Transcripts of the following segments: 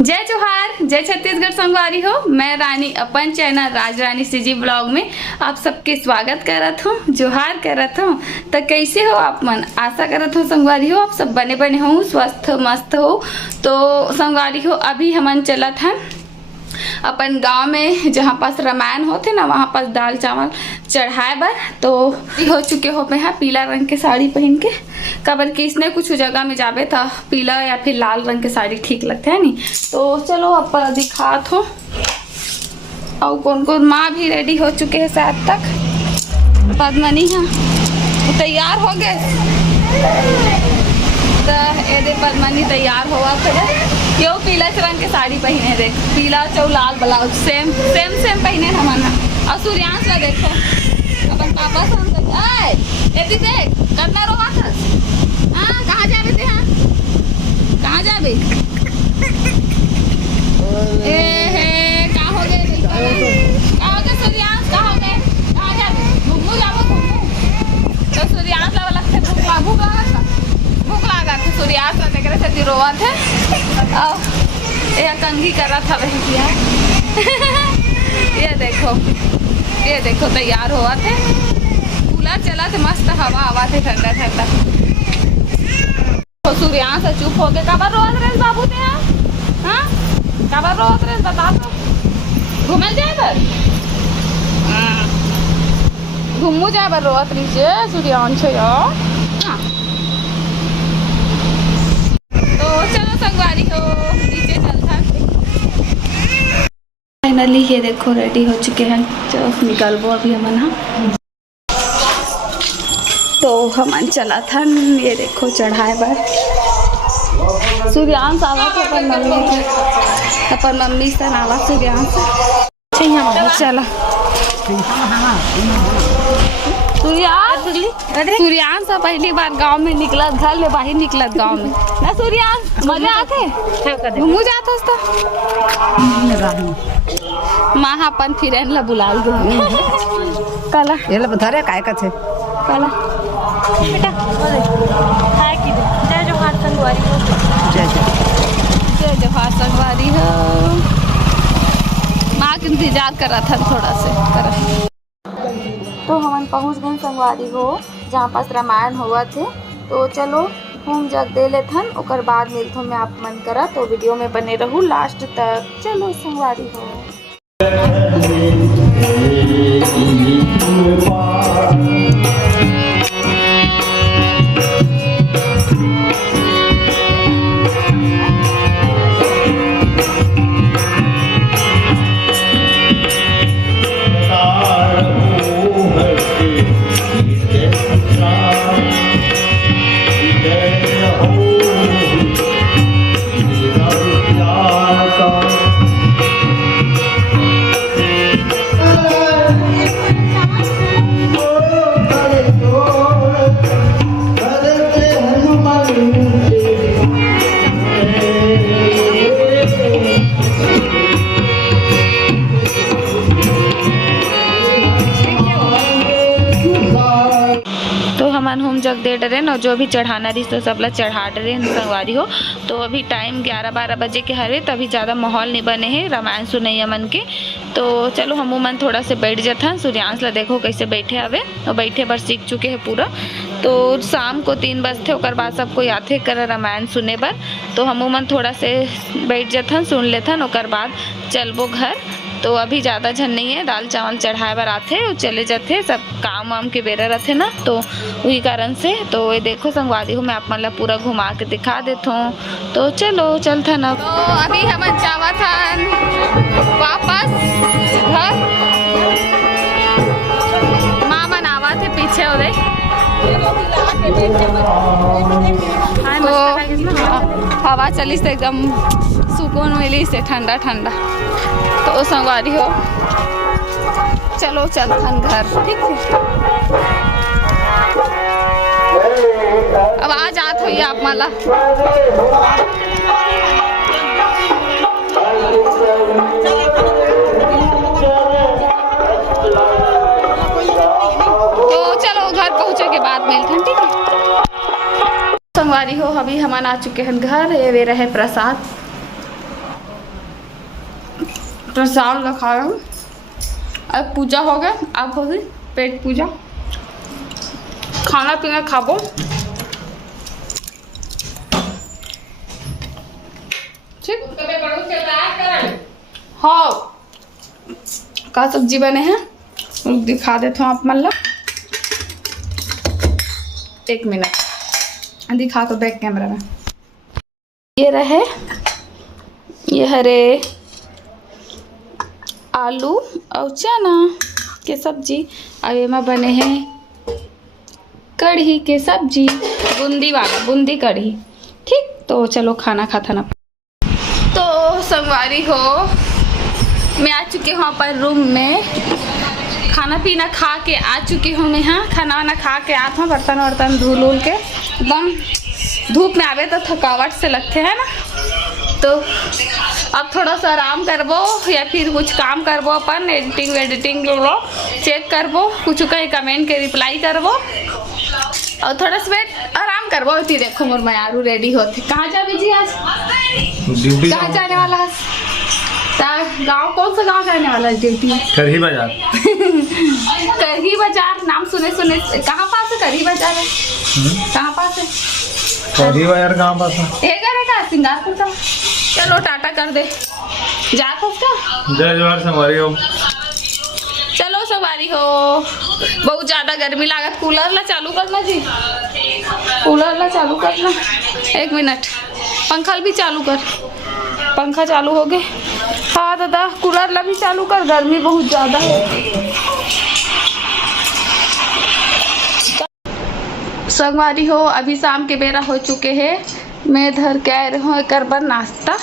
जय जोहार, जय छत्तीसगढ़ संगवारी हो। मैं रानी अपन चैनल राज रानी सीजी ब्लॉग में आप सबके स्वागत करत हूँ, जोहार करत हूँ। तो कैसे हो आप मन? आशा करत हो संगवारी हो आप सब बने बने हो, स्वस्थ मस्त हो। तो संगवारी हो अभी हमन चलत हैं अपन गांव में, जहाँ पास रामायण होते ना वहाँ पास दाल चावल चढ़ाए बर। तो हो चुके हो पे हैं पीला रंग के साड़ी पहन के, कबर की इसने कुछ जगह में जाबे था पीला या फिर लाल रंग के साड़ी ठीक लगते है नी। तो चलो अब दिखात हो। और कौन कौन माँ भी रेडी हो चुके हैं शायद तक। पद्मनी हाँ तैयार हो गए तो ये पद्मनी तैयार हुआ फिर क्यों पीला रंग के साड़ी पहने, देख पीला चौ लाल ब्लाउज सेम पहने हमारा। और सूर्यांश ला देखो अपन पापा से हम देख करना रोवा था। हाँ कहाँ जाबे थे? हाँ कहाँ जाबे? कहाँ हो गए सूर्यांश? कहाँ हो गए? कहाँ जाबे? घूमू जाबो घूमू। तो सूर्यांश ला लगते भूख लगा था सूर्यांश ला देख रहे थे रोवा थे। ये कंघी कर रहा था भैया। ये देखो तैयार हुआ थे, कूलर चला थे, मस्त हवा थे ठंडा ठंडा। तो सूर्यांश से चुप हो गए। कबर रोज रेस बाबू थे? हाँ कबर रोज रेस बता तो घूमे जाए बर घूमू जाए बर रोत नीचे सूर्यांश यार। तो चलो संगवारी हो नीचे चलता। फाइनली ये देखो रेडी हो चुके हैं, चलो निकलबो अभी हमन। हाँ तो हमन चला था, ये देखो चढ़ाए पर सूर्यांश आवा था अपन मम्मी से नावा सूर्यांश चला सूर्यांश पहली बार गांव में निकलत, घर ले बाहर निकलत गांव में ना। सूर्यांश मजा आते घूमू जात तो माँ अपन फिरन ला बुलाल दो कला ये ला बता रे काय कथे कला बेटा हाय की दे। जय जोहार संगवारी हो। जय जोहार संगवारी हो। माँ के इंतजार कर रहा था थोड़ा से कर। तो हम पहुँच गए संगवारी हो जहाँ पास रामायण हुआ थे। तो चलो घूम जग दे लेथन, ओकर बाद मिलथो मैं आप मन करा। तो वीडियो में बने रहूँ लास्ट तक। चलो संगवारी हो। हम जग दे डरे न जो भी चढ़ाना रही तो सब ला चढ़ा डरे संगवारी हो। तो अभी टाइम 11-12 बजे के हरे, तो अभी ज़्यादा माहौल नहीं बने हैं रामायण सुनैया मन के। तो चलो हम मन थोड़ा से बैठ जाता। सूर्यांश ला देखो कैसे बैठे हवे और बैठे बर सीख चुके हैं पूरा। तो शाम को 3 बजते ओकर बाद सबको आते कर रामायण सुने बर। तो हम मन थोड़ा से बैठ जाथन सुन लेथन, ओकर बाद चलबो घर। तो अभी ज़्यादा झन नहीं है, दाल चावल चढ़ाए बर आते और चले जाते, सब काम वाम के बेरा रहते ना, तो वही कारण से। तो ये देखो संगवारी हो मैं आप मतलब पूरा घुमा के दिखा देता हूँ। तो चलो चलता ना। तो अभी हम जावा था वापस घर। माँ मनावा थे पीछे हो रहे। तो हवा चली से एकदम सुकून मिली से ठंडा ठंडा। तो संगवारी हो चलो चलथन घर, ठीक है। अब आ जात हो आप मला। तो चलो घर पहुँचे के बाद मिलथन, ठीक है। संगवारी हो अभी हम आ चुके हैं घर। ये वे रहे प्रसाद प्रसाद रखाया हूँ। अब पूजा हो गया, अब होगी पेट पूजा। खाना पीना खाबो। ठीक। हाँ, का सब्जी बने हैं दिखा देता हूँ आप मतलब। एक मिनट दिखा तो बैक कैमरा में। ये रहे, ये हरे आलू और चना के सब्जी। अब एमा बने हैं कढ़ी के सब्जी, बूंदी वाला, बूंदी कढ़ी। ठीक, तो चलो खाना खाता ना। तो संगवारी हो, मैं आ चुकी हूँ पर रूम में। खाना पीना खा के आ चुकी हूँ मैं। यहाँ खाना वाना खा के आता हूँ, बर्तन वर्तन धुल उल के। एकदम धूप में आवे तो थकावट से लगते हैं ना, तो अब थोड़ा सा आराम करबो या फिर कुछ काम करबो, अपन एडिटिंग वेडिटिंग चेक करबो, कुछ कहीं कमेंट के रिप्लाई करबो और थोड़ा सा वेट आराम करबो। इतनी देखो मोर मयारू रेडी होते। कहाँ जा बीजी आज? कहाँ जाने वाला है? गाँव कौन सा गाँव जाने वाला है? ड्यूटी करही बाजार। करही बाजार नाम सुने सुने। कहाँ पास है करही बाजार? कहाँ पास है करही बाजार? कहाँ पास है? करेगा सिंगारपुर का। चलो टाटा कर दे, जात उसका। जय जोहार संगवारी हो। चलो संगवारी हो, बहुत ज्यादा गर्मी लागत। कूलर ला चालू करना जी, कूलर ला चालू करना। एक मिनट, पंखा भी चालू कर। पंखा चालू हो गए। हाँ दादा, कूलर ला भी चालू कर, गर्मी बहुत ज्यादा है। संगवारी हो, अभी शाम के बेरा हो चुके हैं। मैं इधर कह रही हूँ एक बार नाश्ता,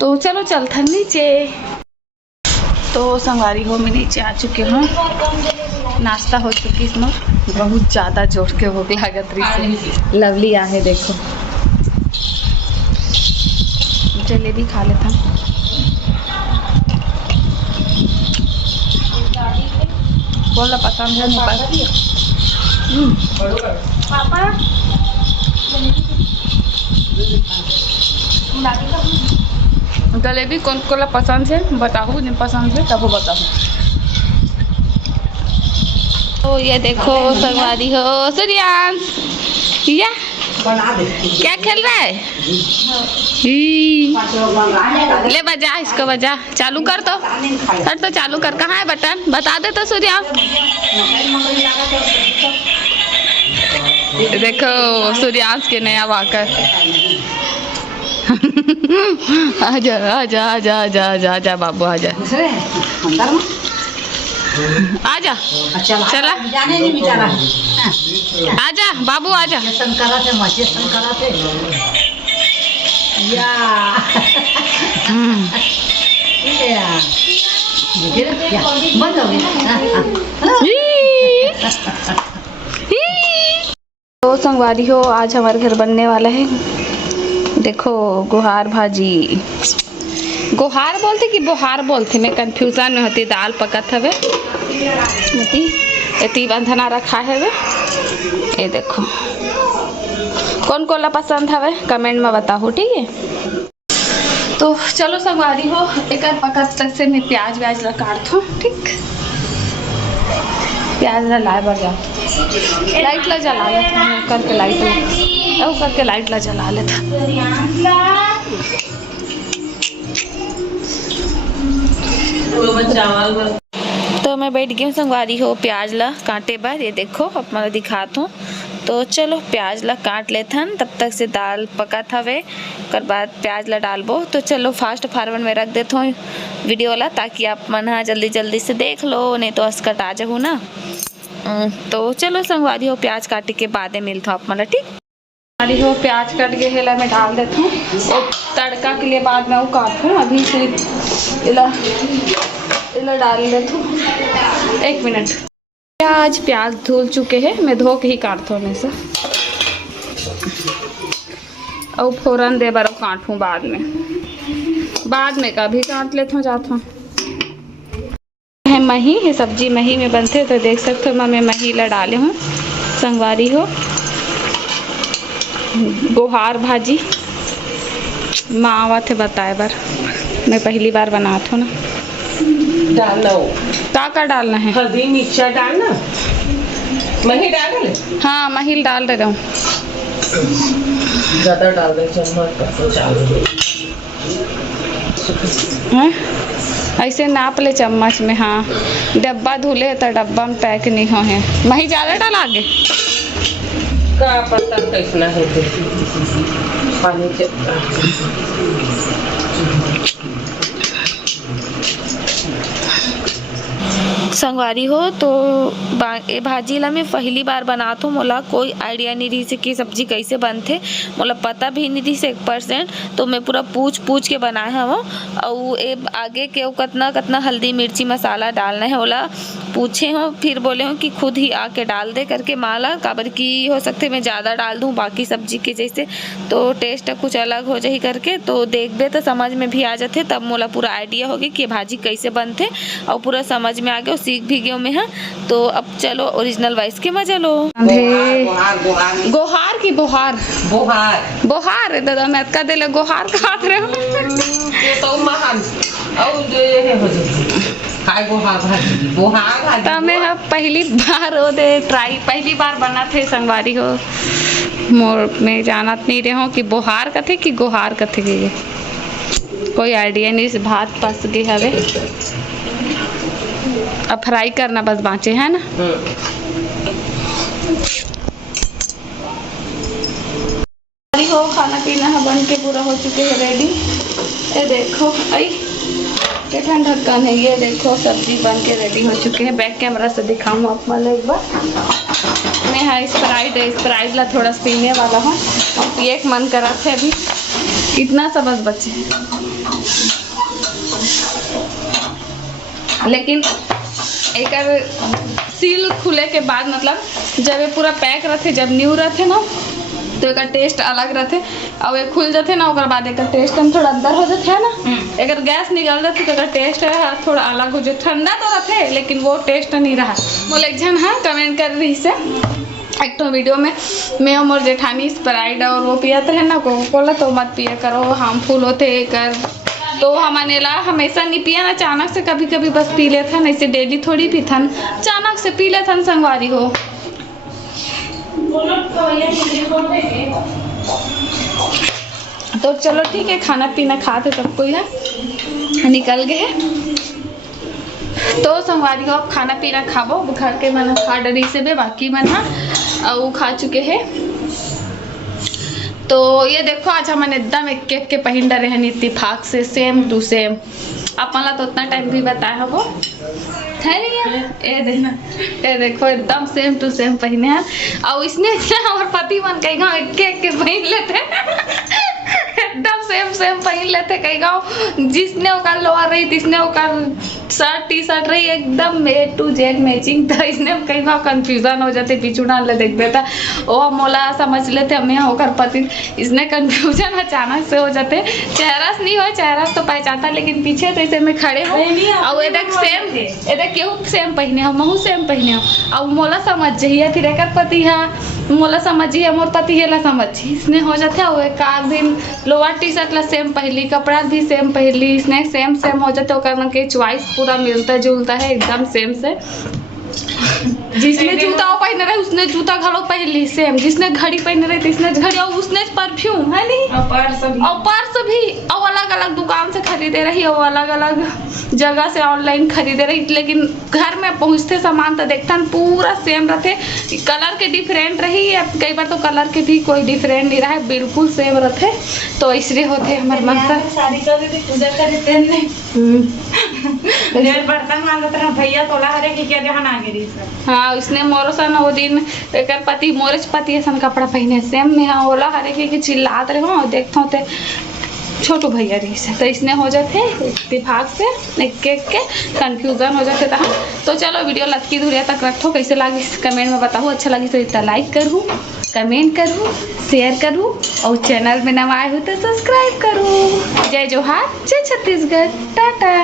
तो चलो चलते नीचे। तो संगवारी हो, मैं नीचे आ चुकी हूँ। नाश्ता हो चुकी इसमें, बहुत ज़्यादा जोड़ के भूख लागत रही से। लवली आहे देखो, जलेबी खा लेता हूँ। बोला पसंद है नहीं पापा। जलेबी कौन को पसंद है बताओ, नहीं पसंद है तब बताओ। तो ये देखो संगवारी हो, सूर्यांश या क्या खेल रहा है? ले बजा, इसको बजा, चालू कर तो। कर तो चालू कर। कहाँ है बटन बता दे तो सूर्यांश। देखो सूर्यांश के नया वाकर। आजा आजा आजा आजा आजा आजा बाबू आजा आजा, चला आजा बाबू आजा। तो संगवारी हो, आज हमारे घर बनने वाला है, देखो गुहार भाजी। गुहार बोलते कि बुहार बोलते, मैं कंफ्यूजन में होती। दाल पकत हवे, इतनी बंधना रखा है वे। ये देखो कौन कोला पसंद हवे कमेंट में बताओ, ठीक है। तो चलो संगवारी हो, एक पकत तक से मैं प्याज व्याज ला काट हूँ। ठीक, प्याज ला लाए बर जाओ, लाइट ला जला लेता करके, लाइट ला करके लाइट ला जला लेता। तो मैं बैठ गई हूँ संगवारी हो प्याज ला काटे बार। ये देखो अपना दिखाता हूँ। तो चलो प्याज ला काट लेते हैं, तब तक से दाल पका हवे, कर बाद प्याज ला डालबो। तो चलो फास्ट फॉरवर्ड में रख देता हूँ वीडियो ला, ताकि आप मन जल्दी जल्दी से देख लो, नहीं तो अस्कट आ जाऊँ ना। तो चलो संगवारी हो, प्याज काटे के बाद मिलता हूँ आप मतलब, ठीक। संगवारी हो, प्याज कट के हेला मैं डाल देता हूँ, और तड़का के लिए बाद में वो काटूँ। अभी सिर्फ इला डाल देता हूँ। एक मिनट, प्याज धुल चुके हैं, मैं धो के ही काटता हूँ मैं से, और फोरन दे बार काटूँ बाद में कभी काट लेता हूँ जाता हूँ। है मही, ये सब्जी मही में बनते, तो देख सकते हो मैं मही ला डाले हूँ संगवारी हो। गुहार भाजी माँ आवा थे बताए बार, मैं पहली बार बनाता हूँ ना। डालना वो का डालना है? हल्दी मिर्चा डालना। मही डाल ले। हाँ महिल डाल दे रहा हूँ। ज्यादा डाल दे चम्मच का तो चावल। हैं? ऐसे नाप ले चम्मच में। हाँ डब्बा धुले तो डब्बा में पैक नहीं हो है। मही ज़्यादा डाल आगे का पता कैसना है तो पानी से संगवारी हो तो ए भाजी ला मैं पहली बार बनात हूँ। मोला कोई आइडिया नहीं रही से कि सब्जी कैसे बनथे। मोला पता भी नहीं रही से 1%। तो मैं पूरा पूछ के बनाए हूँ। और ए आगे के कतना कतना हल्दी मिर्ची मसाला डालना है ओला पूछे हो, फिर बोले हो कि खुद ही आके डाल दे करके माला काबर की हो सकते मैं ज़्यादा डाल दूँ बाकी सब्जी के जैसे तो टेस्ट कुछ अलग हो जाही करके। तो देखबे तो समझ में भी आ जाते, तब मोला पूरा आइडिया होगी कि भाजी कैसे बनते और पूरा समझ में आ गया, सीख भी गयो मैं। हाँ तो अब चलो ओरिजिनल वाइस के मजा लो। गोहार की बोहार बोहार दादा मैं का दे गोहार खात रहे हो तो महान और ये हो काय गोहार भाजी तो मैं पहली बार हो दे ट्राई पहली बार बना थे संगवारी हो। मोर में जानत नहीं रहे हो कि बोहार कथे कि गोहार कथे के कोई आइडिया नहीं। से भात पस गए हवे अब फ्राई करना बस बाँचे है ना। हो खाना पीना बन के पूरा हो चुके हैं रेडी। ये देखो आई क्या ढक्कन है। ये देखो सब्जी बन के रेडी हो चुके हैं। बैक कैमरा से दिखाऊँ आप वाला एक बार। मैं है स्प्राइट ला थोड़ा पीने वाला हूँ और पिए के मन करा थे अभी इतना सा बस बचे। लेकिन एक सील खुले के बाद मतलब जब ये पूरा पैक रहते जब न्यू रहते ना तो एक टेस्ट अलग रहते और ये खुल जाते ना ओकर बाद एक टेस्ट हम थोड़ा अंदर हो जाते है ना। अगर गैस निकल जाती तो टेस्ट थोड़ा अलग हो जाए। ठंडा तो रहते लेकिन वो टेस्ट नहीं रहा। बोले एक जन हाँ कमेंट कर रही से एक तो वीडियो में मैं और मोर जेठानी स्प्राइट और वो पियाते है ना कोला तो मत पिया करो हार्मफुल होते कर। तो हमने ला हमेशा नहीं पिया ना, अचानक से कभी कभी बस पी लेता न। ऐसे डेली थोड़ी पीथन, अचानक से पी लेथन संगवारी हो। तो चलो ठीक है खाना पीना खाते सब कोई है निकल गए। तो संगवारी हो अब खाना पीना खाबो घर के मन खा डरी से भी बाकी मन और खा चुके हैं। तो ये देखो आज हमने एकदम एक के पहन डरे हैं इत्तेफाक से सेम टू सेम। अपन ला तो उतना टाइम भी बताया वो है नहीं ये देखो एकदम सेम टू सेम पहने हैं। और इसने हमारे पति मन कई गाँव एक के पहन लेते एकदम सेम पहन लेते कई गाँव। जिसने ओकर लोअर रही तिसने ओकर शर्ट टी शर्ट रही एकदम A to Z मैचिंग। तो इसने कई गाँव कंफ्यूजन हो जाते पीछू डाल ले देखते था वो मोला समझ लेते हमें होकर पति। इसने कंफ्यूजन अचानक से हो जाते। चेहरा से नहीं हो, चेहरा तो पहचानता लेकिन पीछे तो ऐसे में खड़े हो और ये केहू सेम पहने हो महू सेम पहने हो और मोला समझ जाइए फिर एक पति है मोला समझिए मोर पति है ला समझ इसने हो जाते हो। एक आध दिन लोअर टी शर्ट ला सेम पहली कपड़ा भी सेम पहली इसने सेम हो जाते हो के चॉइस पूरा मिलता जुलता है एकदम सेम से। जिसने जूता पहने रहे उसने जूता घड़ो पहली सेम, जिसने घड़ी पहने रहे तिसने घड़ी और उसने परफ्यूम है नहीं और पर्स भी और अलग अलग दुकान से खरीदे रही और अलग अलग जगह से ऑनलाइन खरीदे रही। लेकिन घर में पहुंचते सामान तो देखता पूरा सेम रहते। कलर के डिफरेंट रही है कई बार तो कलर के भी कोई डिफरेंट नहीं रहा बिल्कुल सेम रहते। तो इसलिए होते हमारे मन का बर्तन मांगता भैया तोला हरे की क्या जहां आ गई। हाँ उसने मोरो सन वो दिन एक पति मोरच पति सन कपड़ा पहने सेम में हाँ ओला हरे के चिल्लात रहे हो देखते होते छोटू भैया रही से। तो इसने हो जाते इत्तेफाक से एक के कंफ्यूजन हो जाते था। तो चलो वीडियो लटकी धुरिया तक रखो कैसे लगी कमेंट में बताओ। अच्छा लगी तो इतना लाइक करूँ कमेंट करूँ शेयर करूँ और चैनल में नवा आए हो तो सब्सक्राइब करूँ। जय जोहार जय छत्तीसगढ़ टाटा।